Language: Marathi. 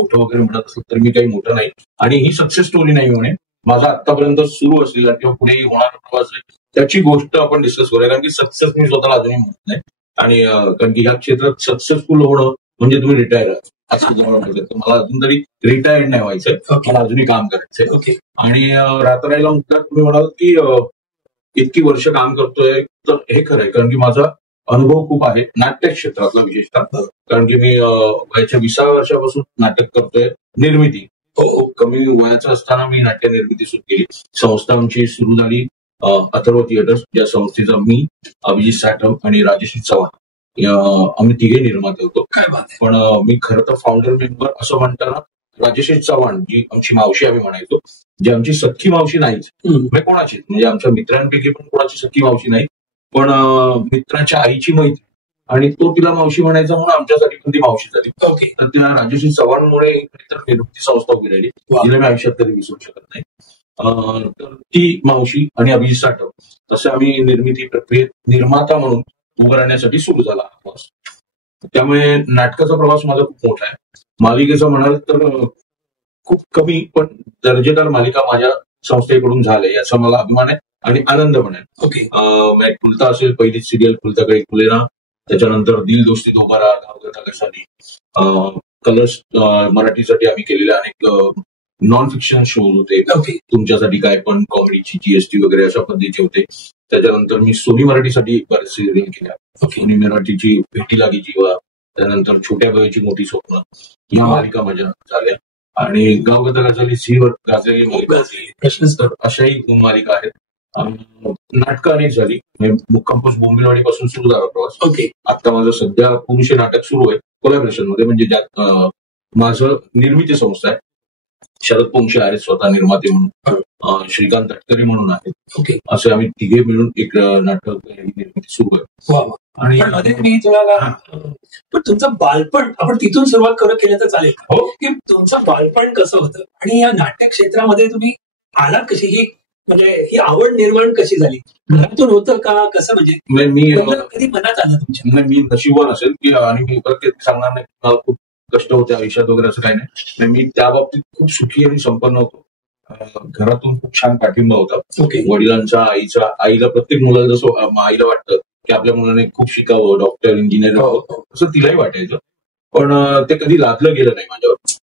मोठं वगैरे म्हणत असेल तर मी काही मोठं नाही, आणि ही सक्सेस स्टोरी नाही म्हणे. माझा आतापर्यंत सुरू असलेला किंवा पुढेही होणारा प्रवास आहे त्याची गोष्ट आपण डिस्कस करूया, कारण की सक्सेस मी स्वतःला अजूनही म्हणत नाही. आणि कारण की ह्या क्षेत्रात सक्सेसफुल होणं म्हणजे तुम्ही रिटायर आहात असं म्हणतात. तर मला अजून तरी रिटायर्ड नाही व्हायचंय, मला अजूनही काम करायचंय. आणि रात्राईला मुद्द्यात तुम्ही म्हणाल की इतकी वर्ष काम करतोय, तर हे खरं आहे, कारण की माझा अनुभव खूप आहे नाट्य क्षेत्रातला विशेषतः. कारण की मी वयाच्या 20व्या वर्षापासून नाटक करतोय, निर्मिती. कमी वयाचा असताना मी नाट्य निर्मिती सुरू केली. संस्था आमची सुरू झाली अथर्व थिएटर्स, ज्या संस्थेचा मी, अभिजित साठम आणि राजेश चव्हाण आम्ही तिघे निर्माते होतो. पण मी खरं तर फाउंडर मेंबर असं म्हणताना राजेश चव्हाण जी आमची मावशी आम्ही म्हणायचो, जी आमची सख्खी मावशी नाहीच, म्हणजे कोणाचीच, म्हणजे आमच्या मित्रांपैकी पण कोणाची सख्खी मावशी नाही, पण मित्राच्या आईची मैत्री, आणि तो तिला मावशी म्हणायचा म्हणून आमच्यासाठी पण ती मावशी झाली. तर त्या राजेश चव्हाणमुळे निर्मिती संस्था उभी राहिली, तिला मी आयुष्यात कधी विसरू शकत नाही. तर ती मावशी आणि अभिजित साठव तसं आम्ही निर्मिती प्रक्रियेत निर्माता म्हणून उभं राहण्यासाठी सुरू झाला प्रवास. त्यामुळे नाटकाचा प्रवास माझा खूप मोठा आहे. मालिकेचा म्हणाल तर खूप कमी पण दर्जेदार मालिका माझ्या संस्थेकडून झाल्या याचा मला अभिमान आहे आणि आनंद पण आहे. फुलता असेल पहिलीच सिरियल फुलता काही फुलेना, त्याच्यानंतर दिल दोस्ती दोबारा, गावगता कशानी, कलर्स मराठीसाठी आम्ही केलेले अनेक नॉन फिक्शन शोज होते. तुमच्यासाठी काय पण, कॉमेडीची, जीएसटी वगैरे अशा पद्धतीचे होते. त्याच्यानंतर मी सोनी मराठीसाठी बरेच सिरियल केल्या. सोनी मराठीची भेटी लागी जीवा, त्यानंतर छोट्या बळीची मोठी स्वप्न, ह्या मालिका माझ्या झाल्या. आणि गावगता गझली झीवर गाजलेली मालिका, तर अशाही मालिका आहेत. नाटकं अनेक झाली, मुक्कामपोस्ट बोंबिलवाडीपासून सुरू झाला प्रवास. आता माझं सध्या पुरुष नाटक सुरू आहे कोलॅबरेशन मध्ये, म्हणजे ज्यात माझं निर्मिती संस्था आहे. शरद पोंक्षे आहेत स्वतः निर्माते म्हणून, श्रीकांत तटकरी म्हणून आहेत. असं आम्ही तिघे मिळून एक नाटक निर्मिती सुरू आहे. आणि मी तुम्हाला, पण तुमचं बालपण आपण तिथून सुरुवात केलं तर चालेल की तुमचं बालपण कसं होतं आणि या नाट्य क्षेत्रामध्ये तुम्ही आलात कशी, ही म्हणजे ही आवड निर्माण कशी झाली, घरातून होतं का कसं, म्हणजे मी कधी मनात आलं तुमच्या? मी नशीबवान असेल की, आणि मी सांगणार नाही मला खूप कष्ट होते आयुष्यात वगैरे असं काही नाही. मी त्या बाबतीत खूप सुखी आणि संपन्न होतो. घरातून खूप छान पाठिंबा होता वडिलांचा, आईला प्रत्येक मुलाला जसं आईला वाटतं की आपल्या मुलाने खूप शिकावं, डॉक्टर, इंजिनियर व्हावं, असं तिलाही वाटायचं. पण ते कधी लादलं गेलं नाही माझ्यावर.